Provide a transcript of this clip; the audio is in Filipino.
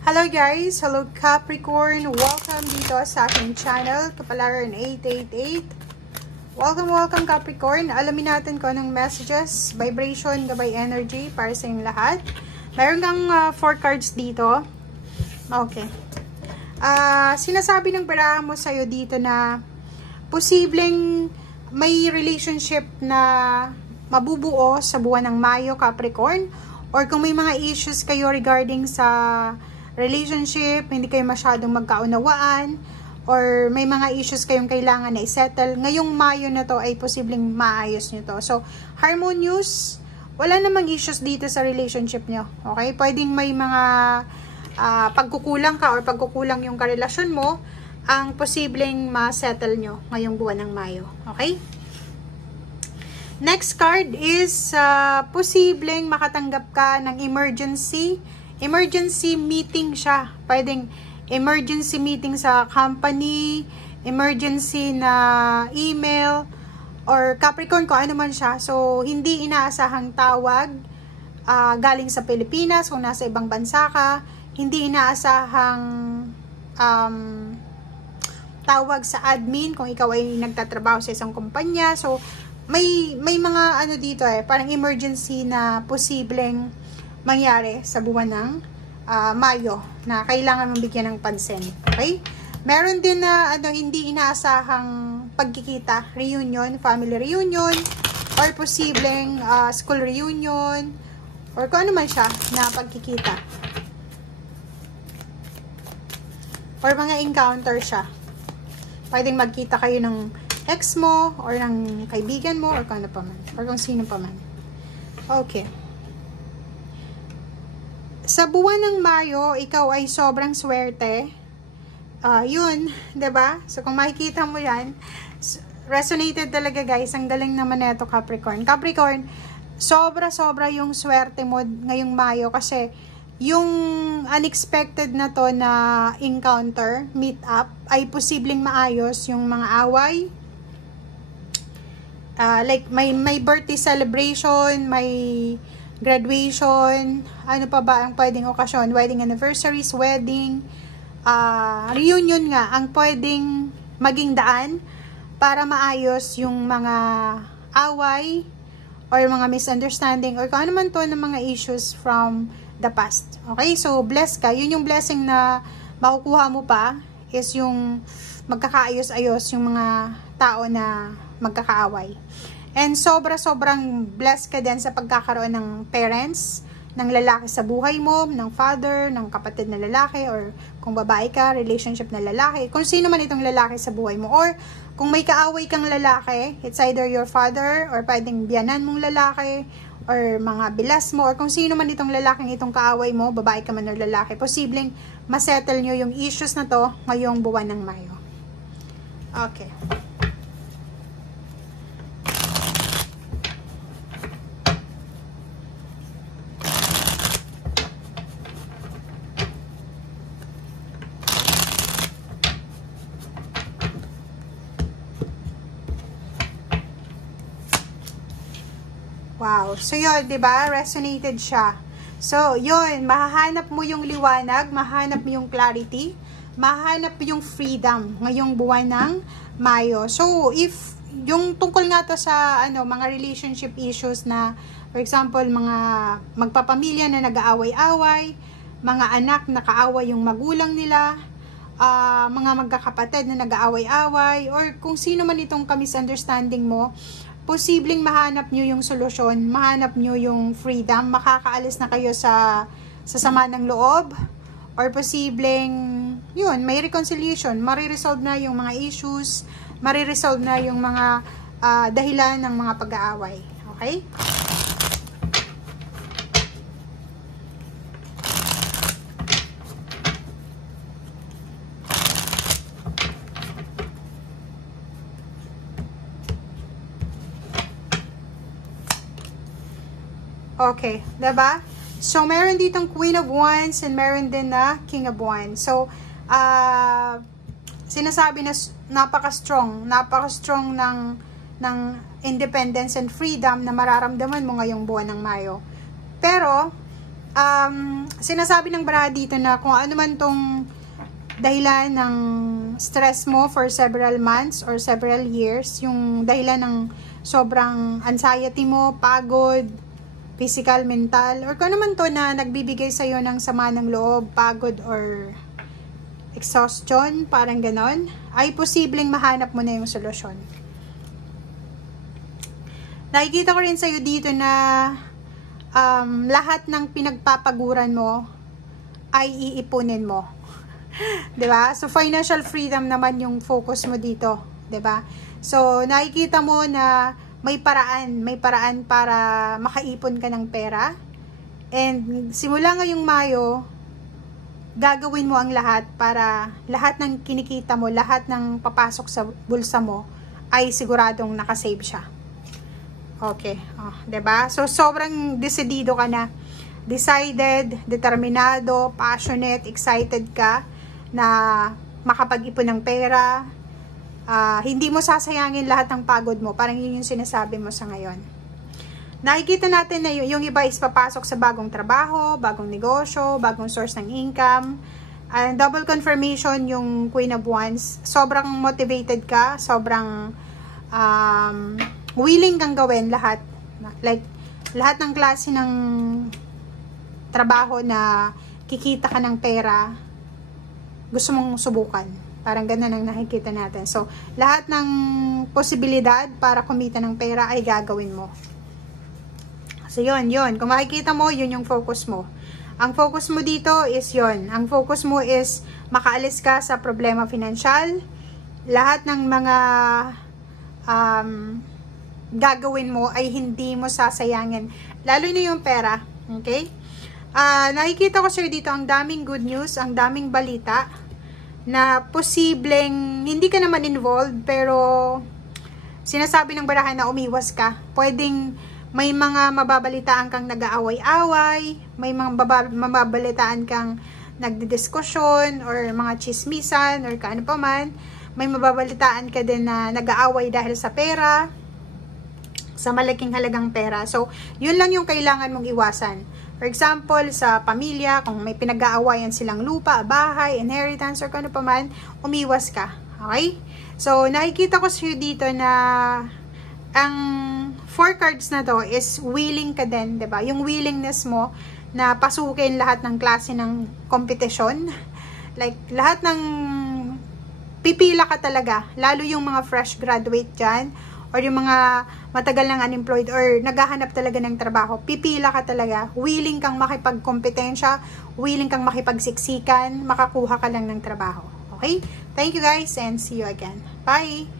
Hello guys! Hello Capricorn! Welcome dito sa aking channel, Kapalaran 888. Welcome Capricorn! Alamin natin kung anong messages, vibration, gabay energy para sa inyong lahat. Meron kang 4 cards dito. Okay. Sinasabi ng barahan mo sa'yo dito na posibleng may relationship na mabubuo sa buwan ng Mayo, Capricorn. Or kung may mga issues kayo regarding sa relationship, hindi kayo masyadong magkaunawaan, or may mga issues kayong kailangan na isettle, ngayong Mayo na to ay posibleng maayos nyo to. So, harmonious, wala namang issues dito sa relationship nyo. Okay? Pwedeng may mga pagkukulang ka or pagkukulang yung karelasyon mo, ang posibleng ma-settle nyo ngayong buwan ng Mayo. Okay? Next card is posibleng makatanggap ka ng emergency meeting siya. Pwedeng emergency meeting sa company, emergency na email, or Capricorn, kung ano man siya. So, hindi inaasahang tawag galing sa Pilipinas kung nasa ibang bansa ka. Hindi inaasahang tawag sa admin kung ikaw ay nagtatrabaho sa isang kumpanya. So, may mga ano dito parang emergency na posibleng mangyari sa buwan ng Mayo na kailangan mong bigyan ng pansin. Okay? Meron din na hindi inaasahang pagkikita, reunion, family reunion, or posibleng school reunion, or kung ano man siya na pagkikita. Or mga encounter siya. Pwedeng magkita kayo ng ex mo, or ng kaibigan mo, or kung ano pa man, or kung sino pa man. Okay. Sa buwan ng Mayo, ikaw ay sobrang swerte. Yun, 'di ba? So kung makikita mo 'yan, resonated talaga guys. Ang galing naman nito, Capricorn. Capricorn, sobra yung swerte mo ngayong Mayo kasi yung unexpected na to na encounter, meet up, ay posibleng maayos yung mga away. Like may birthday celebration, may graduation, ano pa ba ang pwedeng okasyon, wedding anniversaries, wedding, reunion nga, ang pwedeng maging daan para maayos yung mga away or mga misunderstanding or kung ano man to ng mga issues from the past. Okay, so blessed ka. Yun yung blessing na makukuha mo pa is yung magkakaayos-ayos yung mga tao na magkakaaway. And sobrang blessed ka din sa pagkakaroon ng parents, ng lalaki sa buhay mo, ng father, ng kapatid na lalaki, or kung babae ka, relationship na lalaki, kung sino man itong lalaki sa buhay mo. Or kung may kaaway kang lalaki, it's either your father, or pwedeng biyanan mong lalaki, or mga bilas mo, or kung sino man itong lalaking itong kaaway mo, babae ka man or lalaki, posibleng masettle nyo yung issues na to ngayong buwan ng Mayo. Okay. Wow. So, yun, diba? Resonated siya. So, yun. Mahahanap mo yung liwanag, mahahanap mo yung clarity, mahahanap mo yung freedom ngayong buwan ng Mayo. So, if yung tungkol nga to sa mga relationship issues na, for example, mga magpapamilya na nag-aaway-away, mga anak na kaaway yung magulang nila, mga magkakapatid na nag-aaway-away, or kung sino man itong ka-misunderstanding mo, posibleng mahanap nyo yung solusyon, mahanap nyo yung freedom, makakaalis na kayo sa sama ng loob, or posibleng, yun, may reconciliation, mariresolve na yung mga issues, mariresolve na yung mga dahilan ng mga pag-aaway. Okay? Okay, diba? So, meron ditong Queen of Wands and meron din na King of Wands. So, sinasabi na napaka-strong ng independence and freedom na mararamdaman mo ngayong buwan ng Mayo. Pero, sinasabi ng baraha dito na kung ano man tong dahilan ng stress mo for several months or several years, yung dahilan ng sobrang anxiety mo, pagod, physical, mental, or kung ano man to na nagbibigay sa'yo ng sama ng loob, pagod, or exhaustion, parang ganon, ay posibleng mahanap mo na yung solusyon. Nakikita ko rin sa'yo dito na lahat ng pinagpapaguran mo ay iipunin mo. 'Di ba? So, financial freedom naman yung focus mo dito. 'Di ba? So, nakikita mo na may paraan para makaipon ka ng pera. And simula ngayong Mayo, gagawin mo ang lahat para lahat ng kinikita mo, lahat ng papasok sa bulsa mo ay siguradong nakasave siya. Okay, 'di ba? So sobrang desidido ka na. Decided, determinado, passionate, excited ka na makapag-ipon ng pera. Hindi mo sasayangin lahat ng pagod mo. Parang yun yung sinasabi mo sa ngayon. Nakikita natin na yung iba is papasok sa bagong trabaho, bagong negosyo, bagong source ng income. And double confirmation yung Queen of Wands. Sobrang motivated ka, sobrang willing kang gawin lahat. Like, lahat ng klase ng trabaho na kikita ka ng pera, gusto mong subukan. Parang ganun ang nakikita natin. So, lahat ng posibilidad para kumita ng pera ay gagawin mo. So, yun. Kung makikita mo, yun yung focus mo. Ang focus mo dito is yun. Ang focus mo is makaalis ka sa problema financial. Lahat ng mga gagawin mo ay hindi mo sasayangin. Lalo na yung pera. Okay? Nakikita ko sir dito ang daming good news, ang daming balita na posibleng hindi ka naman involved pero sinasabi ng barahan na umiwas ka. Pwedeng may mga mababalitaan kang nag-aaway-away, may mga mababalitaan kang nagdidiskusyon or mga chismisan or kaano pa man. May mababalitaan ka din na nag-aaway dahil sa pera, sa malaking halagang pera. So, yun lang yung kailangan mong iwasan. For example, sa pamilya, kung may pinag-aawayan silang lupa, bahay, inheritance, or kung ano pa man, umiwas ka. Okay? So, nakikita ko sa'yo dito na ang 4 cards na to is willing ka din, diba? Yung willingness mo na pasukin lahat ng klase ng kompetisyon. Like, lahat ng pipila ka talaga. Lalo yung mga fresh graduate dyan, or yung mga matagal nang unemployed or naghahanap talaga ng trabaho, pipila ka talaga, willing kang makipagkompetensya, willing kang makipagsiksikan, makakuha ka lang ng trabaho. Okay? Thank you guys and see you again. Bye!